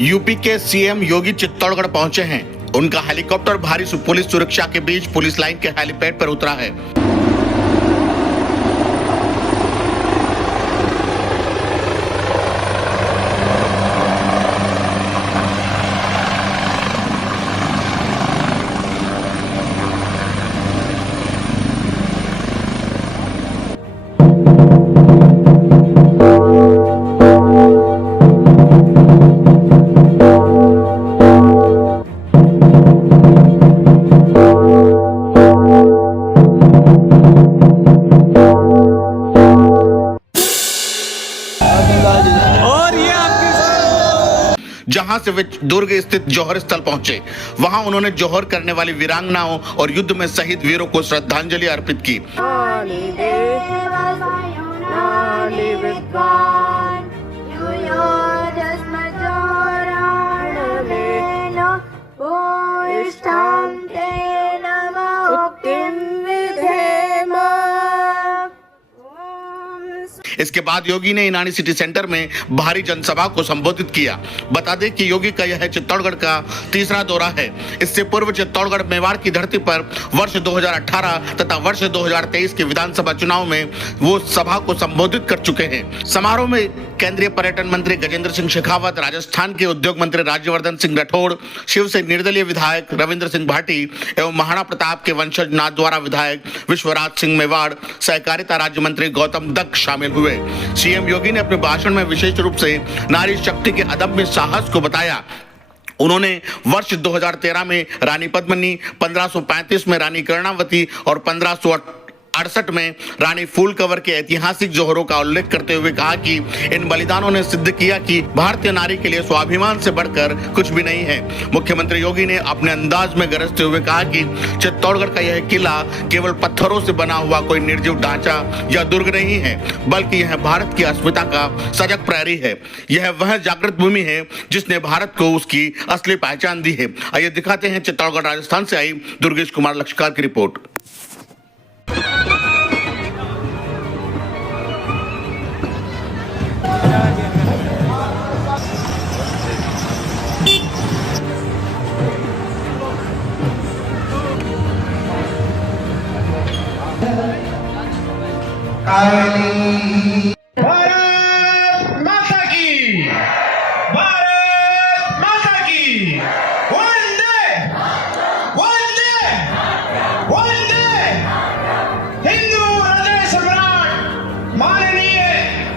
UP के CM योगी चित्तौड़गढ़ पहुंचे हैं। उनका हेलीकॉप्टर भारी पुलिस सुरक्षा के बीच पुलिस लाइन के हेलीपैड पर उतरा है। जहां से वे दुर्ग स्थित जौहर स्थल पहुंचे, वहां उन्होंने जौहर करने वाली वीरांगनाओं और युद्ध में शहीद वीरों को श्रद्धांजलि अर्पित की। इसके बाद योगी ने इनानी सिटी सेंटर में भारी जनसभा को संबोधित किया। बता दें कि योगी का यह चित्तौड़गढ़ का तीसरा दौरा है। इससे पूर्व चित्तौड़गढ़ मेवाड़ की धरती पर वर्ष 2018 तथा वर्ष 2023 के विधानसभा चुनाव में वो सभा को संबोधित कर चुके हैं। समारोह में केंद्रीय पर्यटन मंत्री गजेंद्र सिंह शेखावत, राजस्थान के उद्योग मंत्री राज्यवर्धन सिंह राठौड़, शिव से निर्दलीय विधायक रविंद्र सिंह भाटी एवं महाराणा प्रताप के वंशज नाथद्वारा विधायक विश्वराज सिंह मेवाड़, सहकारिता राज्य मंत्री गौतम दत्त शामिल हुए। सीएम योगी ने अपने भाषण में विशेष रूप से नारी शक्ति के अदम्य साहस को बताया। उन्होंने वर्ष 2013 में रानी पद्मिनी, 1535 में रानी कर्णावती और 1568 में रानी फूलकवर के ऐतिहासिक जौहरों का उल्लेख करते हुए कहा कि इन बलिदानों ने सिद्ध किया कि भारतीय नारी के लिए स्वाभिमान से बढ़कर कुछ भी नहीं है। मुख्यमंत्री योगी ने अपने अंदाज में गरजते हुए कहा कि चित्तौड़गढ़ का यह किला केवल पत्थरों से बना हुआ कोई निर्जीव ढांचा या दुर्ग नहीं है, बल्कि यह भारत की अस्मिता का सजग प्रहरी है। यह वह जागृत भूमि है जिसने भारत को उसकी असली पहचान दी है। आइए दिखाते हैं चित्तौड़गढ़ राजस्थान से आई दुर्गेश कुमार लक्षकार की रिपोर्ट। भारत माता की, भारत माता की, वंदे वंदे वंदे। हिंदू हृदय सम्राट माननीय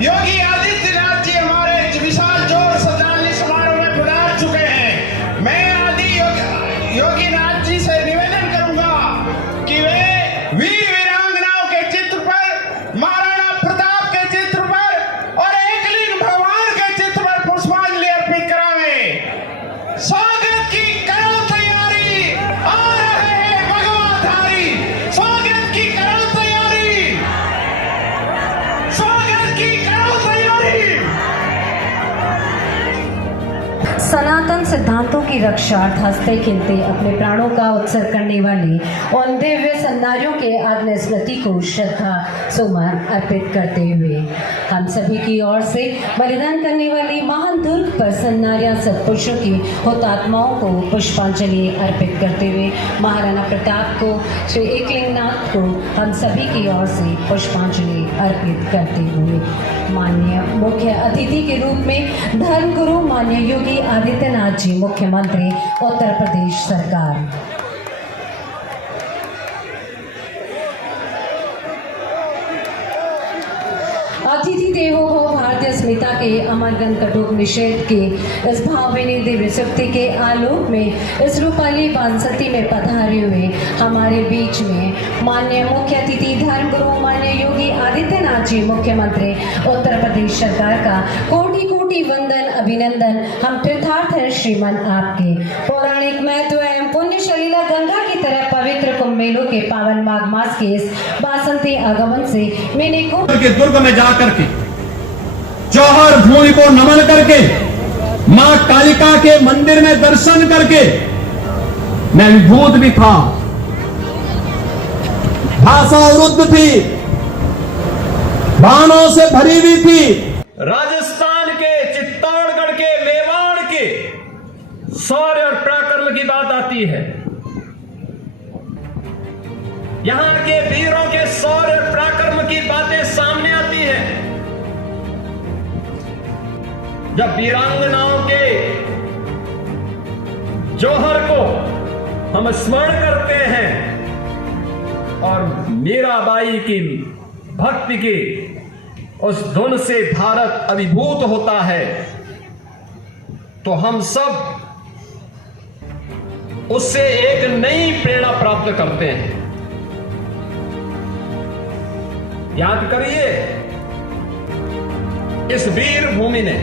योगी आदित्यनाथ जी हमारे विशाल जोर श्रद्धांजलि समारोह में पधार चुके हैं। मैं आदि योगी नाथ जी से निवेदन करूंगा कि वे वीर वीरांगनाओं के चित्र पर, महाराणा प्रताप के चित्र पर और एकलिंग भगवान के चित्र पर पुष्पांजलि अर्पित करावें। स्वागत की करो तैयारी, आ रहे हैं भगवाधारी। स्वागत की करो तैयारी, स्वागत की करो तैयारी। सनातन सिद्धांतों की रक्षार्थ हंसते खेलते अपने प्राणों का उत्सर्ग करने वाले उन दिव्य सन्नारियों के आत्म स्मृति को श्रद्धा सुमन अर्पित करते हुए हम सभी की ओर से बलिदान करने वाली महान दुर्ग पर सन्नारियां सत्पुरुषों की हुतात्माओं को पुष्पांजलि अर्पित करते हुए महाराणा प्रताप को, श्री एकलिंगनाथ को हम सभी की ओर से पुष्पांजलि अर्पित करते हुए माननीय मुख्य अतिथि के रूप में धर्मगुरु माननीय योगी आदित्यनाथ जी, मुख्यमंत्री उत्तर प्रदेश सरकार। अतिथि देवो हो भारतीय अस्मिता के अमर ग्रंथ कटुक निषेध के इस भावनी दिव्य शक्ति के आलोक में इस रूपाली बांसती में पधारे हुए हमारे बीच में माननीय मुख्य अतिथि धर्मगुरु माननीय योगी आदित्यनाथ जी, मुख्यमंत्री उत्तर प्रदेश सरकार का कोटि कोटि वंदन अभिनंदन। हम कृतार्थ हैं श्रीमान आपके। पौराणिक महत्व एवं पुण्य शलीला गंगा की तरह पवित्र कुंभ मेलों के पावन माघ मास के इस बासंती आगमन से मैंने के दुर्ग में जाकर के जौहर भूमि को नमन करके मां कालिका के मंदिर में दर्शन करके मैं विभूत भी था, भाषा अवरुद्ध थी, बाणों से भरी हुई थी। राजस्थान के, चित्तौड़गढ़ के, मेवाड़ के शौर्य और पराक्रम की बात आती है, यहां के वीरों के शौर्य और पराक्रम की बातें सामने आती हैं, जब वीरांगनाओं के जौहर को हम स्मरण करते हैं और मीराबाई की भक्ति की उस धुन से भारत अभिभूत होता है, तो हम सब उससे एक नई प्रेरणा प्राप्त करते हैं। याद करिए, इस वीर भूमि ने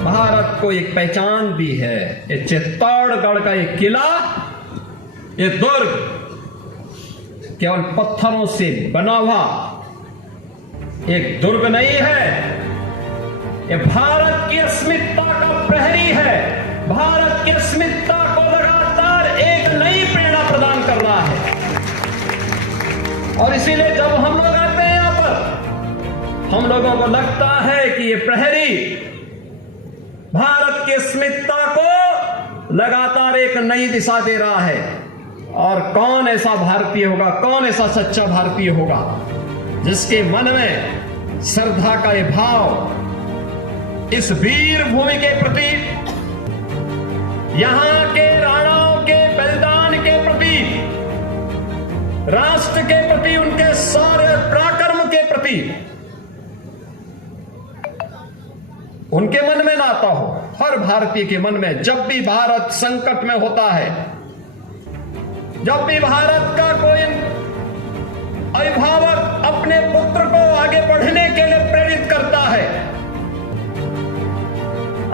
भारत को एक पहचान दी है। ये चित्तौड़गढ़ का एक किला, ये दुर्ग केवल पत्थरों से बना हुआ एक दुर्ग नहीं है, ये भारत की अस्मिता का प्रहरी है। भारत की अस्मिता को लगातार एक नई प्रेरणा प्रदान कर रहा है। और इसीलिए जब हम लोग आते हैं यहां पर, हम लोगों को लगता है कि ये प्रहरी भारत की अस्मिता को लगातार एक नई दिशा दे रहा है। और कौन ऐसा भारतीय होगा, कौन ऐसा सच्चा भारतीय होगा जिसके मन में श्रद्धा का ये भाव इस वीर भूमि के प्रति, यहां के राणाओं के बलिदान के प्रति, राष्ट्र के प्रति, उनके शौर्य पराक्रम के प्रति उनके मन में नाता हो। हर भारतीय के मन में जब भी भारत संकट में होता है, जब भी भारत का कोई अभिभावक अपने पुत्र को आगे बढ़ने के लिए प्रेरित करता है,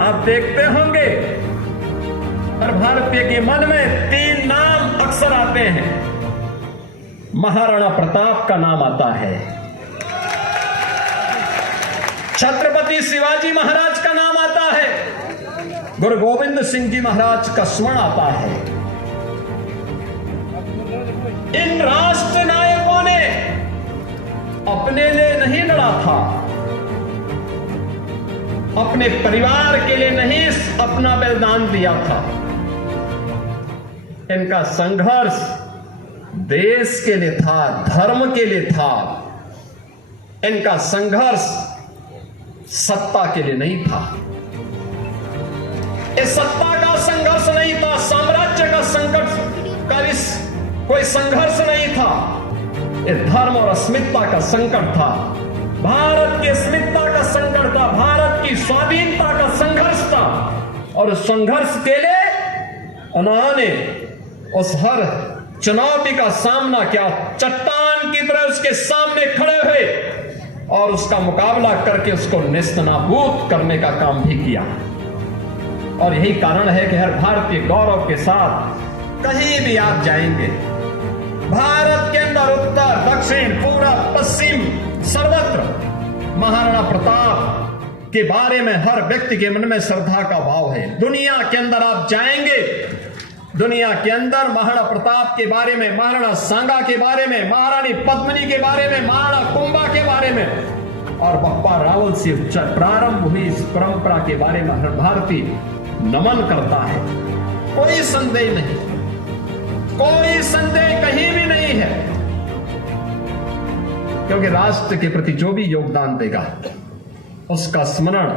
आप देखते होंगे हर भारतीय के मन में 3 नाम अक्सर आते हैं। महाराणा प्रताप का नाम आता है, छत्रपति शिवाजी महाराज का नाम आता है, गुरु गोविंद सिंह जी महाराज का स्मरण आता है। इन राष्ट्र नायकों ने अपने लिए नहीं लड़ा था, अपने परिवार के लिए नहीं अपना बलिदान दिया था। इनका संघर्ष देश के लिए था, धर्म के लिए था। इनका संघर्ष सत्ता के लिए नहीं था। इस सत्ता का संघर्ष नहीं था, साम्राज्य का संघर्ष का कोई संघर्ष नहीं था। ये धर्म और अस्मिता का संकट था, भारत की अस्मिता का संकट था, भारत की स्वाधीनता का संघर्ष था। और उस संघर्ष के लिए उन्होंने उस हर चुनौती का सामना किया, चट्टान की तरह उसके सामने खड़े हुए और उसका मुकाबला करके उसको नेस्तनाबूद करने का काम भी किया। और यही कारण है कि हर भारतीय गौरव के साथ कहीं भी आप जाएंगे, भारत के अंदर उत्तर, दक्षिण, पूरब, पश्चिम, सर्वत्र महाराणा प्रताप के बारे में हर व्यक्ति के मन में श्रद्धा का भाव है। दुनिया के अंदर आप जाएंगे, दुनिया के अंदर महाराणा प्रताप के बारे में, महाराणा सांगा के बारे में, महारानी पद्मिनी के बारे में, महाराणा कुंभा के बारे में और बप्पा रावल से प्रारंभ हुई इस परंपरा के बारे में हर भारतीय नमन करता है। कोई संदेह नहीं, कोई संदेह कहीं भी नहीं है, क्योंकि राष्ट्र के प्रति जो भी योगदान देगा उसका स्मरण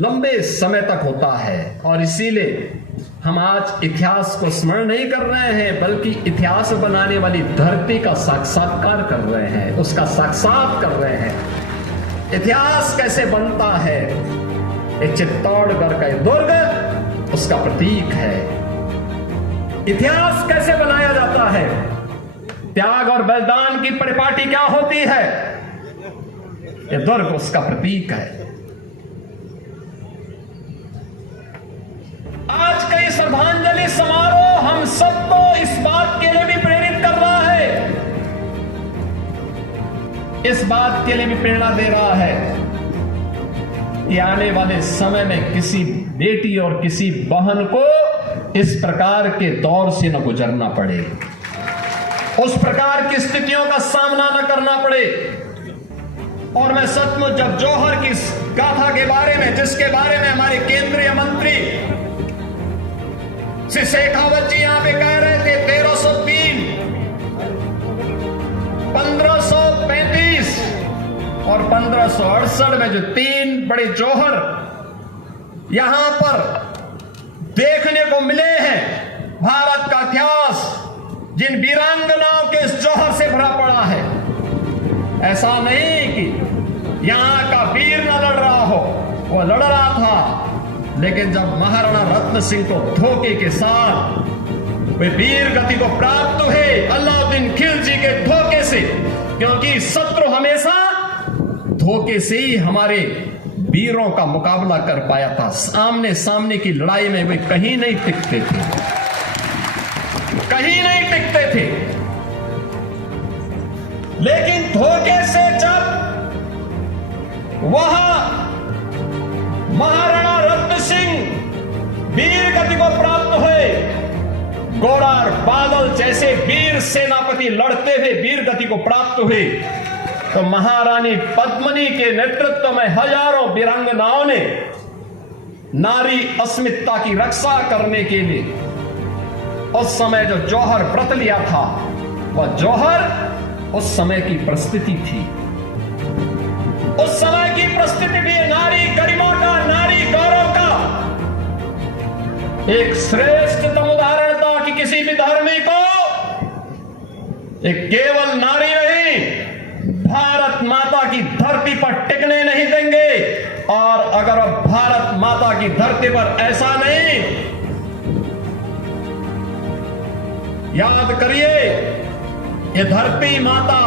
लंबे समय तक होता है। और इसीलिए हम आज इतिहास को स्मरण नहीं कर रहे हैं, बल्कि इतिहास बनाने वाली धरती का साक्षात्कार कर रहे हैं, उसका साक्षात कर रहे हैं। इतिहास कैसे बनता है, ये चित्तौड़गढ़ का दुर्ग उसका प्रतीक है। इतिहास कैसे बनाया जाता है, त्याग और बलिदान की परिपाटी क्या होती है, ये दुर्ग उसका प्रतीक है। आज का ये श्रद्धांजलि समारोह हम सबको इस बात के लिए भी प्रेरित कर रहा है, इस बात के लिए भी प्रेरणा दे रहा है कि आने वाले समय में किसी बेटी और किसी बहन को इस प्रकार के दौर से न गुजरना पड़े, उस प्रकार की स्थितियों का सामना न करना पड़े। और मैं सचमुच जब जौहर की गाथा के बारे में, जिसके बारे में हमारे केंद्रीय मंत्री श्री शेखावत जी यहां पे कह रहे थे 1303, 1535 और 1568 में जो 3 बड़े जौहर यहां पर देखने को मिले हैं। भारत का इतिहास जिन वीरांगनाओं के इस जौहर से भरा पड़ा है। ऐसा नहीं कि यहां का वीर न लड़ रहा हो, वो लड़ रहा था, लेकिन जब महाराणा रत्न सिंह को धोखे के साथ वे वीर गति को प्राप्त हुए अलाउद्दीन खिलजी के धोखे से, क्योंकि शत्रु हमेशा धोखे से ही हमारे वीरों का मुकाबला कर पाया था। आमने सामने की लड़ाई में वे कहीं नहीं टिकते थे, कहीं नहीं टिकते थे। लेकिन धोखे से जब वहां महाराणा रत्न सिंह वीर गति को प्राप्त हुए, घोड़ा और बादल जैसे वीर सेनापति लड़ते हुए वीर गति को प्राप्त हुए, तो महारानी पद्मिनी के नेतृत्व में हजारों वीरांगनाओं ने नारी अस्मिता की रक्षा करने के लिए उस समय जो जौहर व्रत लिया था, वह जौहर उस समय की परिस्थिति थी। उस समय की परिस्थिति भी नारी गरिमा का, नारी गौरव का एक श्रेष्ठतम उदाहरण था कि किसी भी धर्मी को एक केवल नारी नहीं, भारत माता की धरती पर टिकने नहीं देंगे। और अगर भारत माता की धरती पर ऐसा नहीं, याद करिए, ये धरती माता